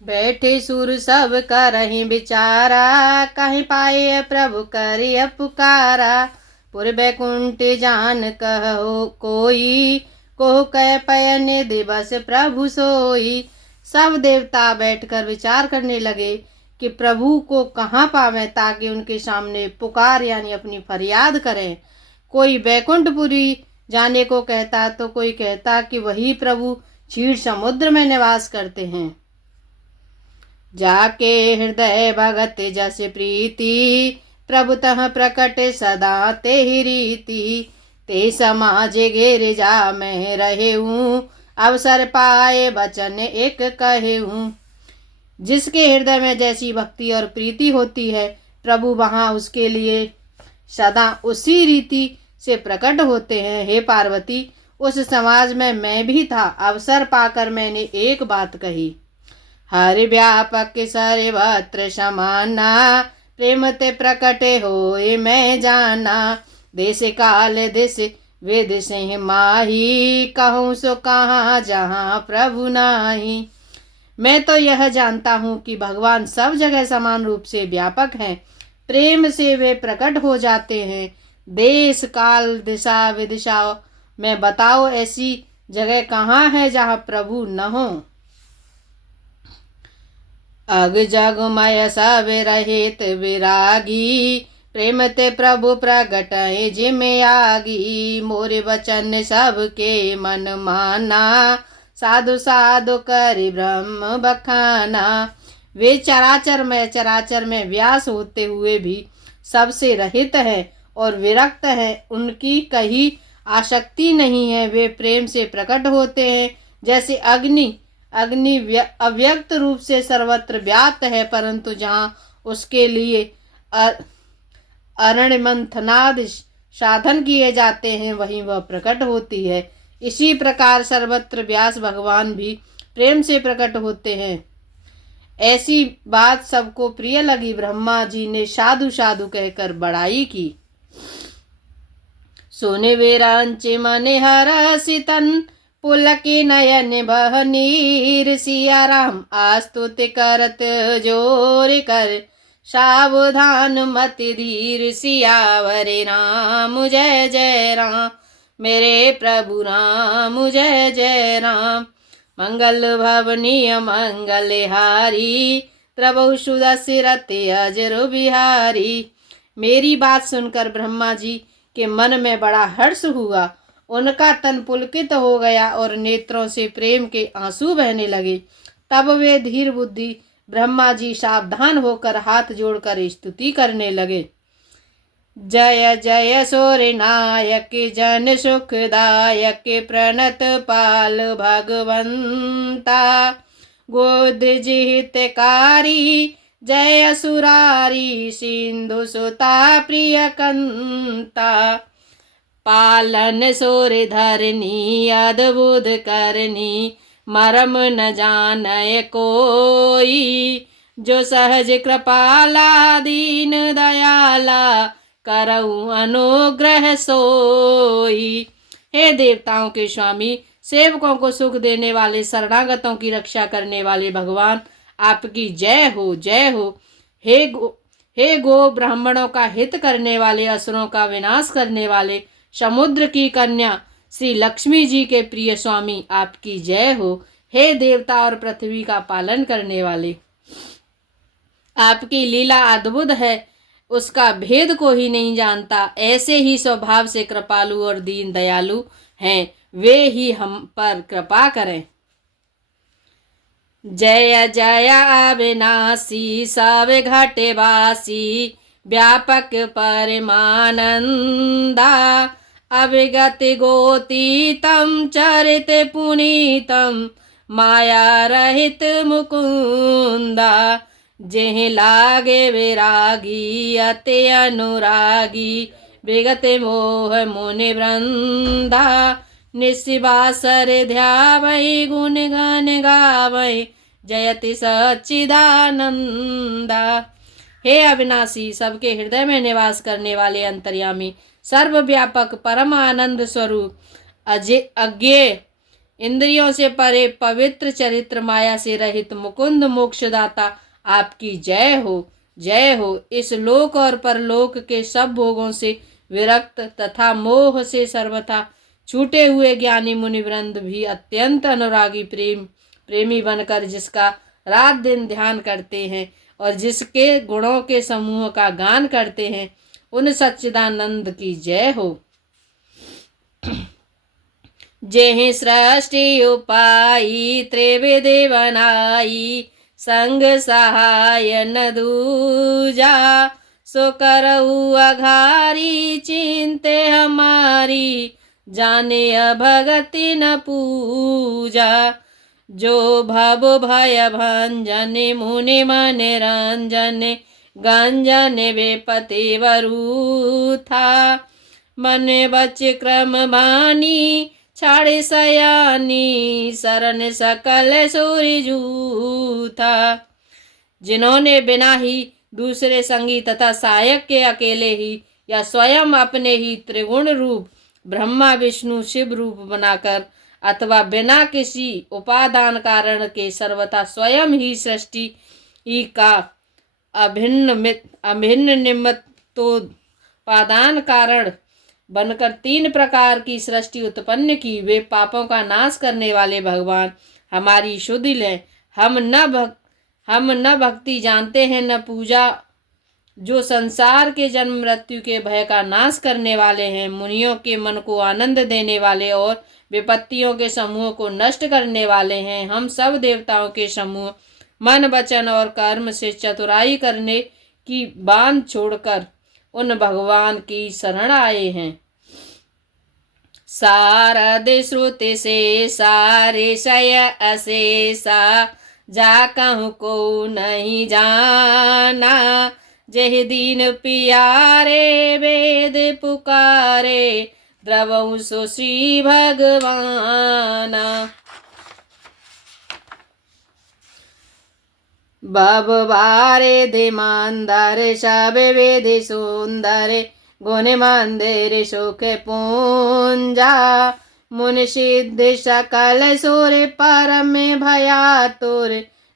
बैठे सुर सब करहि विचारा, कहीं पाए प्रभु करिय पुकारा। पुर बैकुंठ जान कहो कोई, कोह कह पयन दिवस प्रभु सोई। सब देवता बैठकर विचार करने लगे कि प्रभु को कहाँ पावें, ताकि उनके सामने पुकार यानी अपनी फरियाद करें। कोई बैकुंठपुरी जाने को कहता तो कोई कहता कि वही प्रभु क्षीर समुद्र में निवास करते हैं। जाके हृदय भगत जस प्रीति, प्रभु तह प्रकट सदा ते ही रीति। ते समाज गिरिजा में रहे हूँ, अवसर पाए वचन एक कहे हूँ। जिसके हृदय में जैसी भक्ति और प्रीति होती है, प्रभु वहाँ उसके लिए सदा उसी रीति से प्रकट होते हैं। हे पार्वती, उस समाज में मैं भी था, अवसर पाकर मैंने एक बात कही। हरि व्यापक सर्वत्र समाना, प्रेम ते प्रकटे होए मैं जाना। देश काल दिश वेद सिंह माही, कहूँ सो कहाँ जहाँ प्रभु नाही। मैं तो यह जानता हूँ कि भगवान सब जगह समान रूप से व्यापक हैं, प्रेम से वे प्रकट हो जाते हैं। देश काल दिशा विदिशा में बताओ ऐसी जगह कहाँ है जहाँ प्रभु न हो। अग जगमय सब रहित विरागी, प्रेम ते प्रभु प्रगट जिम आगी। मोर वचन सबके मन माना, साधु साधु करि ब्रह्म बखाना। वे चराचर में व्यास होते हुए भी सबसे रहित है और विरक्त है, उनकी कहीं आसक्ति नहीं है। वे प्रेम से प्रकट होते हैं, जैसे अग्नि अव्यक्त रूप से सर्वत्र व्याप्त है, परंतु जहाँ उसके लिए अरण्य मंथनादि साधन किए जाते हैं, वहीं वह प्रकट होती है। इसी प्रकार सर्वत्र व्यास भगवान भी प्रेम से प्रकट होते हैं। ऐसी बात सबको प्रिय लगी। ब्रह्मा जी ने साधु साधु कहकर बड़ाई की। सुने वेरांच मन हरसितन, पुलकी नयन बह नीर। सिया राम आस्तुति करत जोर कर, सावधान मति धीर। सियावरे राम जय जय राम, मेरे प्रभु राम जय जय राम। मंगल भवनीय मंगल हारी, प्रभु सुदशरथ अजर बिहारी। मेरी बात सुनकर ब्रह्मा जी के मन में बड़ा हर्ष हुआ। उनका तन पुलकित हो गया और नेत्रों से प्रेम के आंसू बहने लगे। तब वे धीर बुद्धि ब्रह्मा जी सावधान होकर हाथ जोड़कर स्तुति करने लगे। जय जय सूर्य नायक जन सुखदायक, प्रणत पाल भगवंता। गोद जिहितकारी जय असुरारी, सिंधु सुता प्रिय कंता। पालन सोर धरनी अद्भुत करनी, मरम न जानय कोई। जो सहज कृपाला दीन दयाला, करऊं अनुग्रह सोई। हे देवताओं के स्वामी, सेवकों को सुख देने वाले, शरणागतों की रक्षा करने वाले भगवान, आपकी जय हो जय हो। हे गो ब्राह्मणों का हित करने वाले, असुरों का विनाश करने वाले, समुद्र की कन्या श्री लक्ष्मी जी के प्रिय स्वामी, आपकी जय हो। हे देवता और पृथ्वी का पालन करने वाले, आपकी लीला अद्भुत है, उसका भेद को ही नहीं जानता। ऐसे ही स्वभाव से कृपालु और दीन दयालु हैं, वे ही हम पर कृपा करें। जय जय अविनाशी सब घटे वासी, व्यापक परमानंदा। अविगत गोतीतम चरित पुनीतम, माया रहित मुकुंदा। जेह लागे विरागी अति अनुरागी, विगत मोह मुनि वृंदा। निशिवासर ध्यावै गुण गान गावै, जयति सच्चिदानंदा। हे अविनाशी, सबके हृदय में निवास करने वाले अंतर्यामी, सर्वव्यापक परम आनंद स्वरूप, अज्ञेय इंद्रियों से परे पवित्र चरित्र माया से रहित मुकुंद मोक्षदाता आपकी जय हो, जय हो। इस लोक और परलोक के सब भोगों से विरक्त तथा मोह से सर्वथा छूटे हुए ज्ञानी मुनिवृंद भी अत्यंत अनुरागी प्रेमी बनकर जिसका रात दिन ध्यान करते हैं और जिसके गुणों के समूह का गान करते हैं, उन सच्चिदानंद की जय हो। जेहि सृष्टि उपाई त्रिविधि बनाई, संग सहाय न दूजा, सो करऊ अघारी चिंते हमारी, जाने भगति न पूजा। जो भव भय भंजन मुनि मन रंजन, गंजन बेपति वरू था, मन बच क्रम बानी छाड़े सयानी, शरण सकल सूरी जूथा। जिन्होंने बिना ही दूसरे संगी तथा सहायक के अकेले ही या स्वयं अपने ही त्रिगुण रूप ब्रह्मा विष्णु शिव रूप बनाकर अथवा बिना किसी उपादान कारण के सर्वथा स्वयं ही सृष्टि ही का अभिन्न निमित्तोपादान कारण बनकर 3 प्रकार की सृष्टि उत्पन्न की, वे पापों का नाश करने वाले भगवान हमारी शुद्धि लें। हम न भक्ति जानते हैं न पूजा, जो संसार के जन्म मृत्यु के भय का नाश करने वाले हैं, मुनियों के मन को आनंद देने वाले और विपत्तियों के समूह को नष्ट करने वाले हैं। हम सब देवताओं के समूह मन वचन और कर्म से चतुराई करने की बांध छोड़कर उन भगवान की शरण आए हैं। सारद श्रुति से सारे शय अशेषा, जा कहूँ को नहीं जाना, जह दीन पियारे वेद पुकारे, द्रवौ सो श्री भगवाना। बबवारे धीमांदर सब वेद सुंदर, गुण मंदिर सुख पूंजा, मुनि सिद्ध सकल सुर परम भयातुर,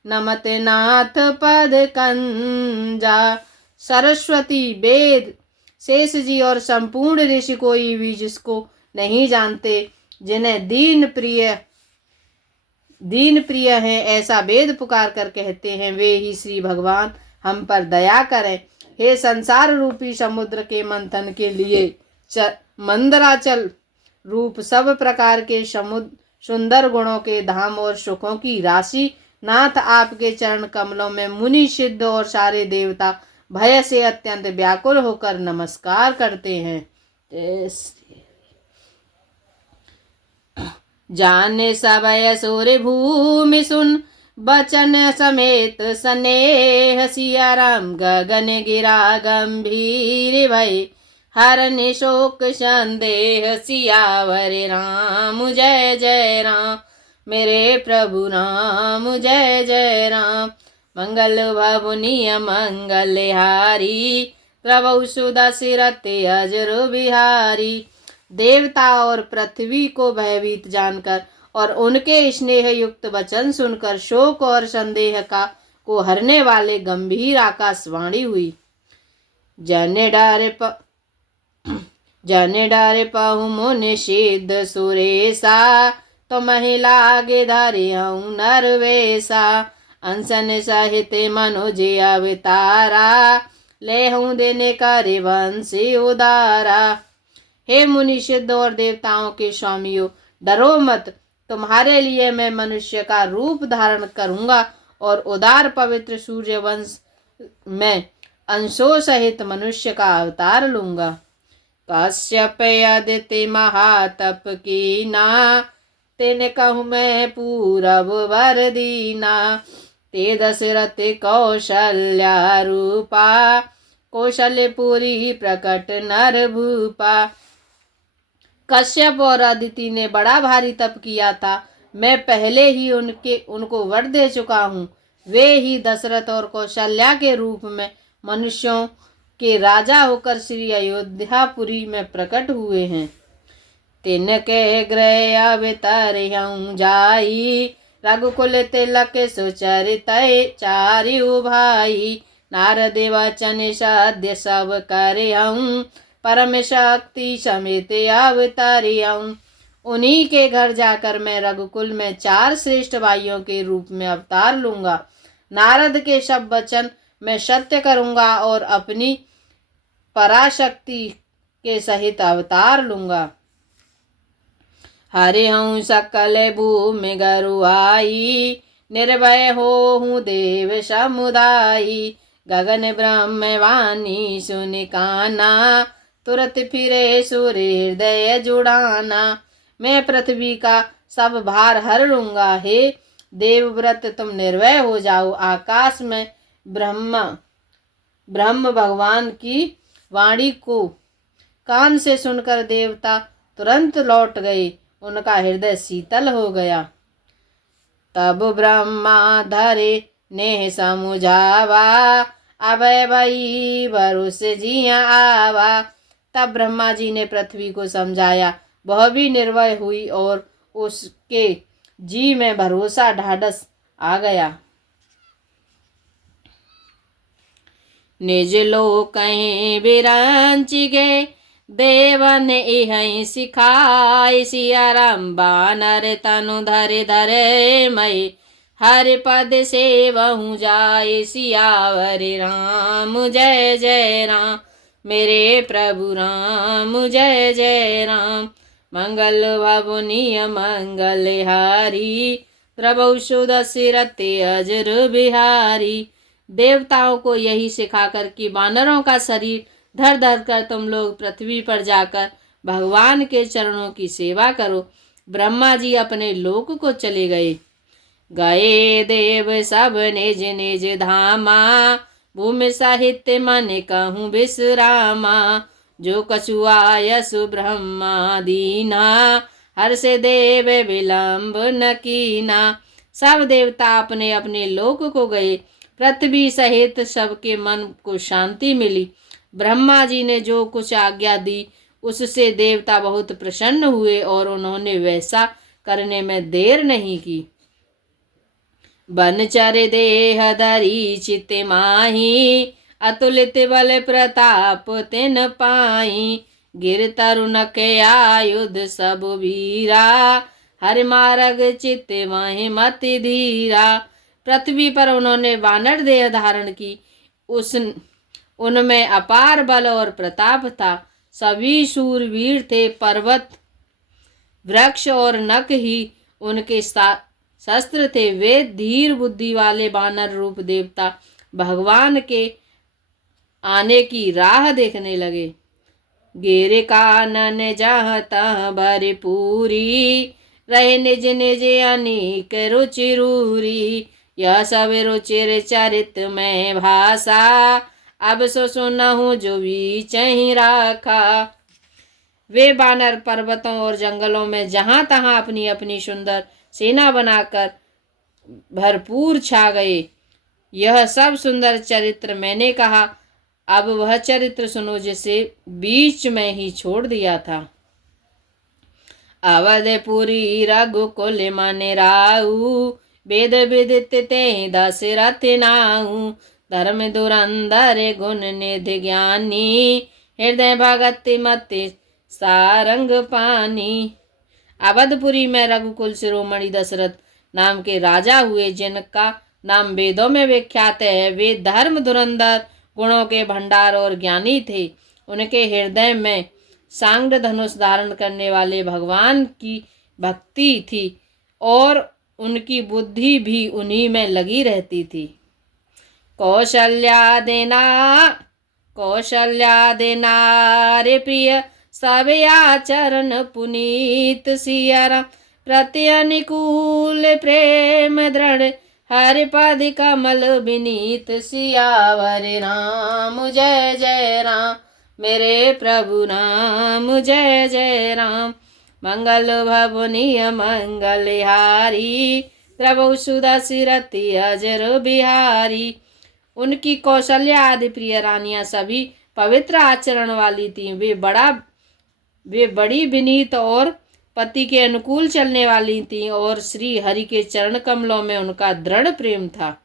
नमत नाथ पद कंजा। सरस्वती वेद शेष जी और संपूर्ण ऋषि कोई भी जिसको नहीं जानते, जिन्हें दीन प्रिय हैं ऐसा वेद पुकार कर कहते हैं, वे ही श्री भगवान हम पर दया करें। हे संसार रूपी समुद्र के मंथन के लिए मंदराचल रूप सब प्रकार के सुंदर गुणों के धाम और सुखों की राशि नाथ आपके चरण कमलों में मुनि सिद्ध और सारे देवता भय से अत्यंत व्याकुल होकर नमस्कार करते हैं। जाने सबय सूर्य भूमि सुन, बचन समेत स्नेह, सिया राम गगन गिरा गंभीर भय, हरन शोक संदेह, सियावर राम जय जय राम, मेरे प्रभु राम जय जय राम। मंगल भवनीय मंगल हारी, प्रभु सुदशरथ अजर बिहारी। देवता और पृथ्वी को भयभीत जानकर और उनके स्नेह युक्त वचन सुनकर शोक और संदेह को हरने वाले गंभीर आकाशवाणी हुई। जने डारे पाहु मुनि सिद्ध सुरेशा, तो महिला गे धारे नरवेशा, अंसन सहित मनोज अवतारा, ले हूँ देने कार्य वंशी उदारा। हे मुनि सिद्ध और देवताओं के स्वामियों, डरो मत, तुम्हारे लिए मैं मनुष्य का रूप धारण करूंगा और उदार पवित्र सूर्य वंश में अंशों सहित मनुष्य का अवतार लूंगा। कश्यप आदित्य महातप कीना, तेने कहूँ मैं पूरब वर दीना, ते दशरथ कौशल्या रूपा, कौशल्यपुरी प्रकट नर भूपा। कश्यप और अदिति ने बड़ा भारी तप किया था, मैं पहले ही उनको वर दे चुका हूँ। वे ही दशरथ और कौशल्या के रूप में मनुष्यों के राजा होकर श्री अयोध्यापुरी में प्रकट हुए हैं। तिनके गृह अवतरियं जाई, रघुकुल तिलक सुचरित चारिउ भाई। नारद वचन सद्य सब करियं, परम शक्ति समेत अवतरियं। उन्हीं के घर जाकर मैं रघुकुल में 4 श्रेष्ठ भाइयों के रूप में अवतार लूंगा। नारद के सब वचन मैं सत्य करूंगा और अपनी पराशक्ति के सहित अवतार लूंगा। हरिहूँ सकल भूमि गरुआई, निर्भय होहूँ देव समुदायी। गगन ब्रह्म वाणी सुनि काना, तुरत फिरे सूर्य हृदय जुड़ाना। मैं पृथ्वी का सब भार हर लूंगा। हे देवव्रत तुम निर्भय हो जाओ। आकाश में ब्रह्म भगवान की वाणी को कान से सुनकर देवता तुरंत लौट गए। उनका हृदय शीतल हो गया। तब ब्रह्मा धरे नेह समुझावा, अभय भई भरोस जिया आवा। तब ब्रह्मा जी ने पृथ्वी को समझाया। वह भी निर्भय हुई और उसके जी में भरोसा ढाढ़स आ गया। निज लोक कहीं बिरांच गए, देवन इहै सिखाय। सिया राम बानर तनु धरे धरे मई, हरि पद सेवहु जाय। सियावर राम जय जय राम, मेरे प्रभु राम जय जय राम। मंगल भवनीय मंगल हारी, द्रवौ सुदशरथ अजर बिहारी। देवताओं को यही सिखाकर कि वानरों का शरीर धर धर कर तुम लोग पृथ्वी पर जाकर भगवान के चरणों की सेवा करो, ब्रह्मा जी अपने लोक को चले गए। गए देव सब निज निज धामा, भूमि साहित्य मन कहूँ विश्रामा। जो कछु आयसु ब्रह्मा दीना, हर से देव विलंब न कीना। सब देवता अपने अपने लोक को गए। पृथ्वी सहित सबके मन को शांति मिली। ब्रह्मा जी ने जो कुछ आज्ञा दी उससे देवता बहुत प्रसन्न हुए और उन्होंने वैसा करने में देर नहीं की। बनचर देह धरी चित माही, अतुलित बल प्रताप तिन पाई। गिर तरुणक आयुध सब वीरा, हरि मार्ग चित वहि मति धीरा। पृथ्वी पर उन्होंने वानर देह धारण की। उनमें अपार बल और प्रताप था। सभी शूरवीर थे। पर्वत वृक्ष और नख ही उनके शस्त्र थे। वे धीर बुद्धि वाले वानर रूप देवता भगवान के आने की राह देखने लगे। गेरे कानन जहाँ तहाँ भरपूरी, रहे निज निज अनेक रुचि रूरी। यह सब रुचिर चरित में भाषा, अब सो सुनहु जो बीचहि राखा। वे बानर पर्वतों और जंगलों में जहाँ तहाँ अपनी अपनी सुंदर सेना बनाकर भरपूर छा गए। यह सब सुंदर चरित्र मैंने कहा, अब वह चरित्र सुनो जिसे बीच में ही छोड़ दिया था। अवधपुरी रघुकुल मन राऊ, वेद विदित ते दशरथ नाऊ। धर्म धुरंधर गुण निधि ज्ञानी, हृदय भगत मति सारंग पानी। अवधपुरी में रघुकुल शिरोमणि दशरथ नाम के राजा हुए, जिनका नाम वेदों में विख्यात है। वे धर्म धुरंधर, गुणों के भंडार और ज्ञानी थे। उनके हृदय में सांड धनुष धारण करने वाले भगवान की भक्ति थी और उनकी बुद्धि भी उन्हीं में लगी रहती थी। कौशल्या देना रे प्रिय, सब आचरण पुनीत। सिया राम प्रति अनुकूल प्रेम दृढ़, हरि पद कमल विनीत। सियावर राम जय जय राम, मेरे प्रभु राम जय जय राम। मंगल भवनीय मंगल हारी, द्रवौ सुदशरथ अजर बिहारी। उनकी कौशल्या आदि प्रिय रानियां सभी पवित्र आचरण वाली थीं। वे बड़ा वे बड़ी विनीत और पति के अनुकूल चलने वाली थीं और श्री हरि के चरण कमलों में उनका दृढ़ प्रेम था।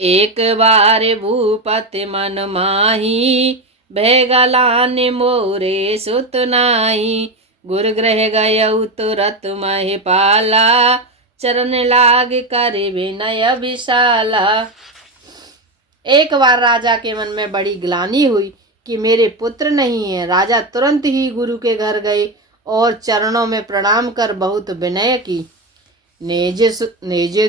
एक बार भूपति मन माही, भैगलान मोरे सुत नाई। गुर गृह गयउ तुरत महिपाला, चरण लाग कर विनय विशाला। एक बार राजा के मन में बड़ी ग्लानि हुई कि मेरे पुत्र नहीं है। राजा तुरंत ही गुरु के घर गए और चरणों में प्रणाम कर बहुत विनय की। निज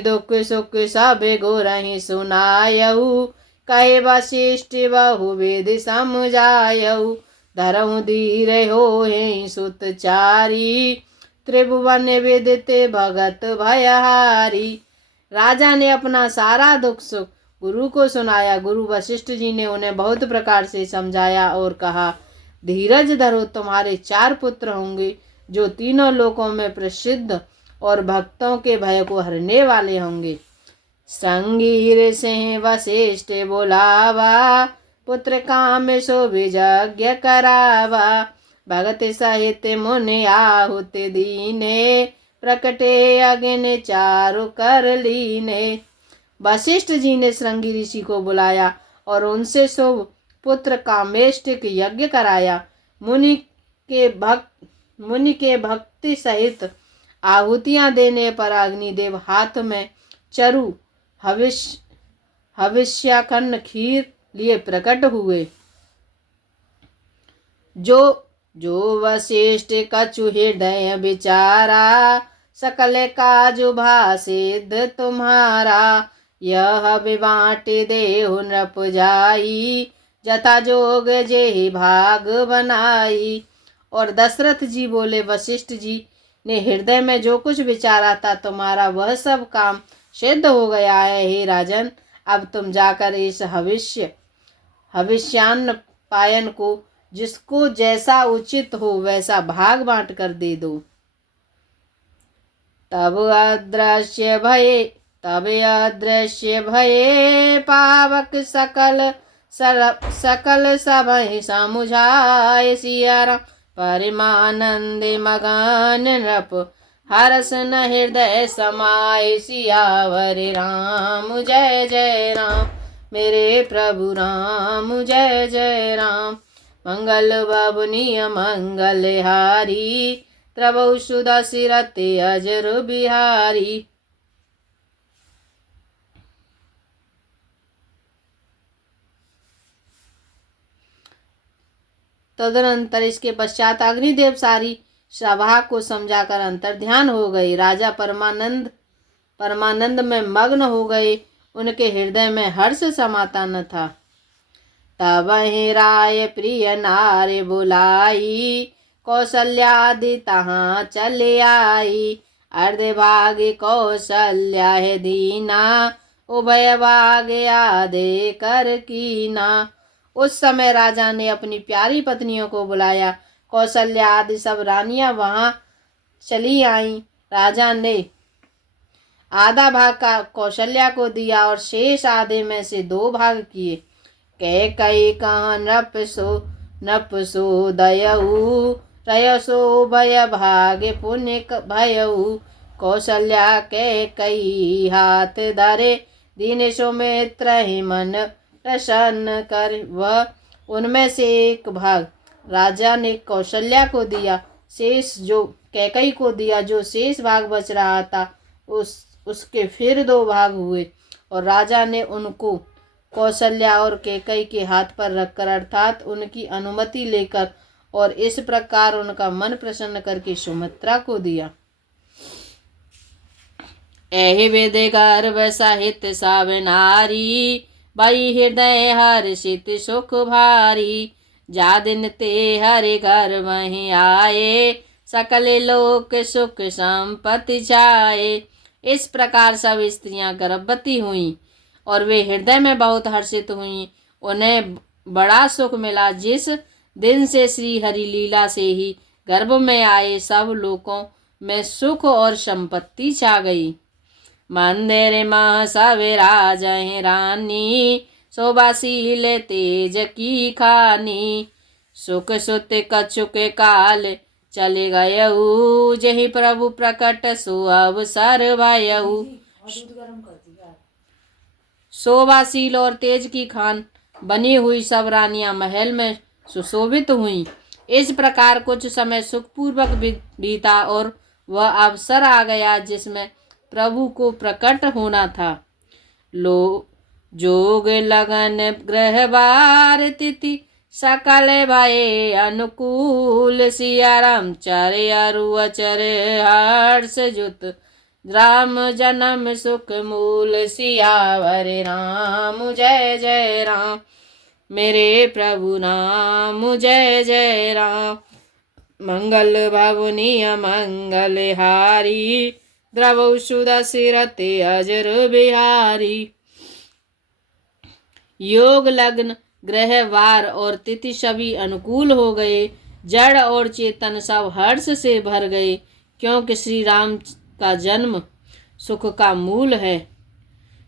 दुख सुख सब गोरहि सुनायहु, कहे वशिष्ठ बहु विधि समझायहु। धरहु धीर होहि सुत चारी, त्रिभुवन विदित भगत भयहारी। राजा ने अपना सारा दुख सुख गुरु को सुनाया। गुरु वशिष्ठ जी ने उन्हें बहुत प्रकार से समझाया और कहा, धीरज धरो, तुम्हारे 4 पुत्र होंगे जो तीनों लोकों में प्रसिद्ध और भक्तों के भय को हरने वाले होंगे। संगीर सिंह वशिष्ठ बोलावा, पुत्र काम सो विजज्ञ करावा। भगत सहित मुनि आहुत दीने, प्रकटे अग्नि चारु कर लीने। वशिष्ठ जी ने श्रृंगी ऋषि को बुलाया और उनसे सो पुत्र कामेष्टिक यज्ञ कराया। मुनि के भक्ति सहित आहुतियां देने पर अग्निदेव हाथ में चरु हविष्याखंड खीर लिए प्रकट हुए। जो वशिष्ठ कछु हृदय विचारा, सकल काजु भासिद्ध तुम्हारा। यह विबांट देहु नृप जाई, जथा जोग जेहि भाग बनाई। और दशरथ जी बोले, वशिष्ठ जी ने हृदय में जो कुछ विचारा था तुम्हारा वह सब काम सिद्ध हो गया है। हे राजन, अब तुम जाकर इस हविष्यान्न पायन को जिसको जैसा उचित हो वैसा भाग बांट कर दे दो। तब अदृश्य भये पावक सकल सबहि समुझाय। सिया राम परमानंद मगन नृप, हरस न हृदय समाय। सियावर राम जय जय राम, मेरे प्रभु राम जय जय राम। मंगल भवनीय मंगल हारी, त्रबौ सुदशरथ अजर बिहारी। तदनंतर इसके पश्चात अग्निदेव सारी सभा को समझाकर अंतर ध्यान हो गए। राजा परमानंद में मग्न हो गए। उनके हृदय में हर्ष समाता न था। तब ही राय प्रिय नारे बुलाई, कौशल्यादि तहाँ चले आई। अर्ध भाग कौशल्या है दीना, उभय भाग आदे कर कीना। उस समय राजा ने अपनी प्यारी पत्नियों को बुलाया। कौशल्या आदि सब रानियां वहां चली आईं। राजा ने आधा भाग का कौशल्या को दिया और शेष आधे में से 2 भाग किए। कैकई कहा नपसो दयऊ, रयसो भय भाग पुण्य भयऊ। कौशल्या कैकई हाथ धरे, दीन सुमित्र ही मन प्रसन्न कर। वह उनमें से 1 भाग राजा ने कौशल्या को दिया, शेष जो कैकई को दिया। जो शेष भाग बच रहा था उसके फिर 2 भाग हुए और राजा ने उनको कौशल्या और कैकई के हाथ पर रखकर अर्थात उनकी अनुमति लेकर और इस प्रकार उनका मन प्रसन्न करके सुमित्रा को दिया। एहि विधि गर्भ सहित सब नारी, भई हृदय हर्षित सुख भारी। जा दिन ते हरि घर वहीं आए, सकल लोक सुख संपत्ति छाए। इस प्रकार सब स्त्रियां गर्भवती हुईं और वे हृदय में बहुत हर्षित हुईं। उन्हें बड़ा सुख मिला। जिस दिन से श्री हरि लीला से ही गर्भ में आए, सब लोकों में सुख और संपत्ति छा गई। मंदिर मह सब राजहि रानी, शोभाशील तेज की खानी। सुख सुत कछुक काल चले गयऊ, जहि प्रभु प्रकट सो अवसर भयऊ। शोभाशील और तेज की खान बनी हुई सब रानियां महल में सुशोभित हुईं। इस प्रकार कुछ समय सुखपूर्वक बीता और वह अवसर आ गया जिसमें प्रभु को प्रकट होना था। लो जोग लगन ग्रह बार तिथि सकल भये अनुकूल, सिया राम चरे अरु अचर हर्ष जुत, राम जन्म सुख मूल, सियावर राम जय जय राम, मेरे प्रभु नाम जय जय राम। मंगल भवनीय मंगल हारी, द्रवौ सुदशरथ अजर बिहारी। योग लग्न ग्रह वार और तिथि सभी अनुकूल हो गए। जड़ और चेतन सब हर्ष से भर गए, क्योंकि श्री राम का जन्म सुख का मूल है।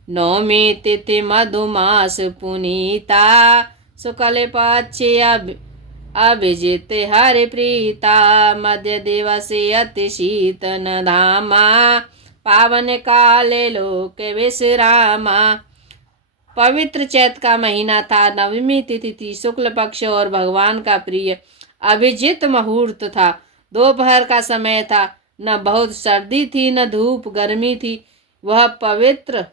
नौमी तिथि मधुमास पुनीता, शुक्ल पक्ष अभिजित हरि प्रीता, मध्य दिवसे अति शीतन धामा, पावन काले लोक विश्रामा। पवित्र चैत का महीना था। नवमी तिथि थी, शुक्ल पक्ष और भगवान का प्रिय अभिजित मुहूर्त था। दोपहर का समय था। न बहुत सर्दी थी न धूप गर्मी थी। वह पवित्र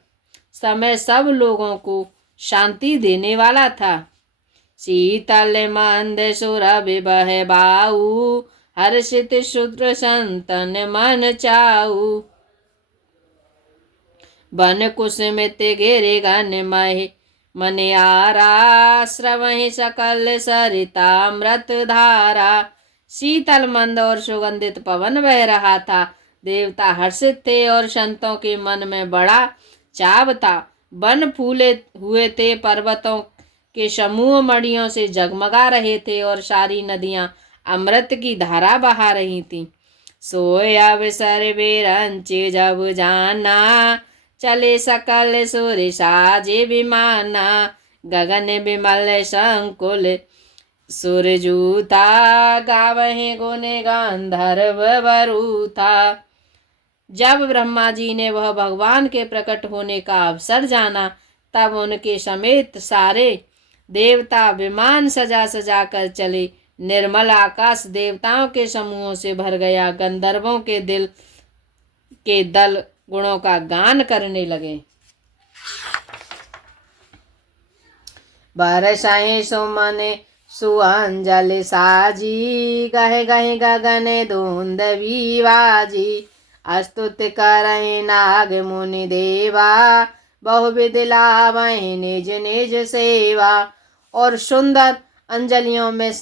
समय सब लोगों को शांति देने वाला था। शीतल मंद सुरभि बह बाऊ, हर्षित शूद्र संतन मन चाऊ, बन कुसुमित गिरि घन महि मन आरा, स्रवहि सकल सरितामृत धारा। शीतल मंद और सुगंधित पवन बह रहा था। देवता हर्षित थे और संतों के मन में बड़ा चाव था। वन फूले हुए थे, पर्वतों के समूह मणियों से जगमगा रहे थे और सारी नदियां अमृत की धारा बहा रही थीं। सोय अवसर बेरंचे जब जाना, चले सकल सुर साजे विमाना, गगन विमल संकुल सुरजूता, गावहे गुण गांधर्व वरूथा। जब ब्रह्मा जी ने वह भगवान के प्रकट होने का अवसर जाना, तब उनके समेत सारे देवता विमान सजा सजा कर चले। निर्मल आकाश देवताओं के समूहों से भर गया। गंधर्वों के दल गुणों का गान करने लगे। बरसाए सुमन सुअंजलि साजी, गहे गहे गगन धुंध विवाजी, स्तुति करहि नाग मुनि देवा, बहुविध लावहि निज निज सेवा। और सुंदर अंजलियों में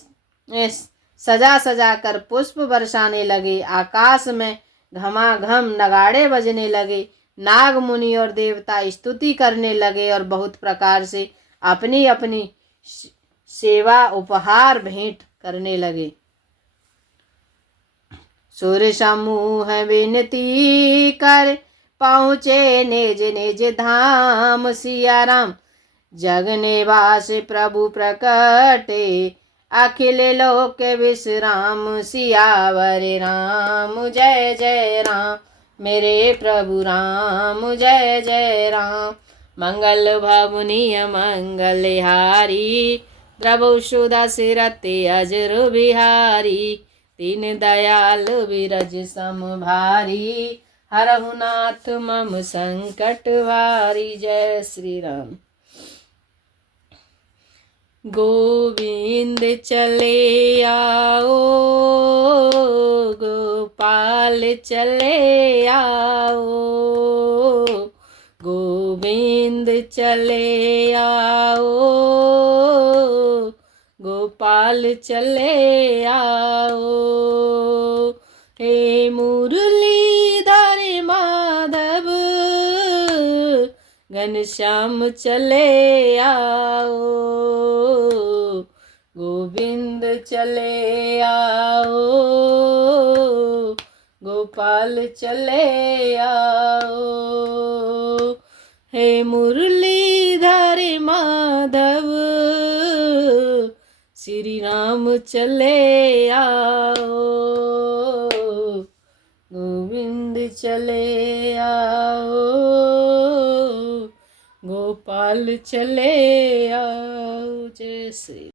सजा सजा कर पुष्प बरसाने लगे। आकाश में घमाघम नगाड़े बजने लगे। नाग मुनि और देवता स्तुति करने लगे और बहुत प्रकार से अपनी अपनी सेवा उपहार भेंट करने लगे। सुर समूह विनती कर पहुँचे निज निज धाम, सिया राम जग निवास प्रभु प्रकटे, अखिल लोक विश्राम, सियावर राम जय जय राम, मेरे प्रभु राम जय जय राम। मंगल भवनीय मंगल हारी, द्रवौ सुदशरथ अजर बिहारी, दीन दयाल विरज सम भारी, हरहु नाथ मम संकट भारी। जय श्री राम। गोविंद चले आओ, गोपाल चले आओ, गोविंद चले आओ, गोपाल चले आओ। हे मुरलीधर माधव घनश्याम चले आओ, गोविंद चले आओ, गोपाल चले आओ। हे मुरलीधर माधव श्री राम चले आओ, गोविंद चले आओ, गोपाल चले आओ। जय श्री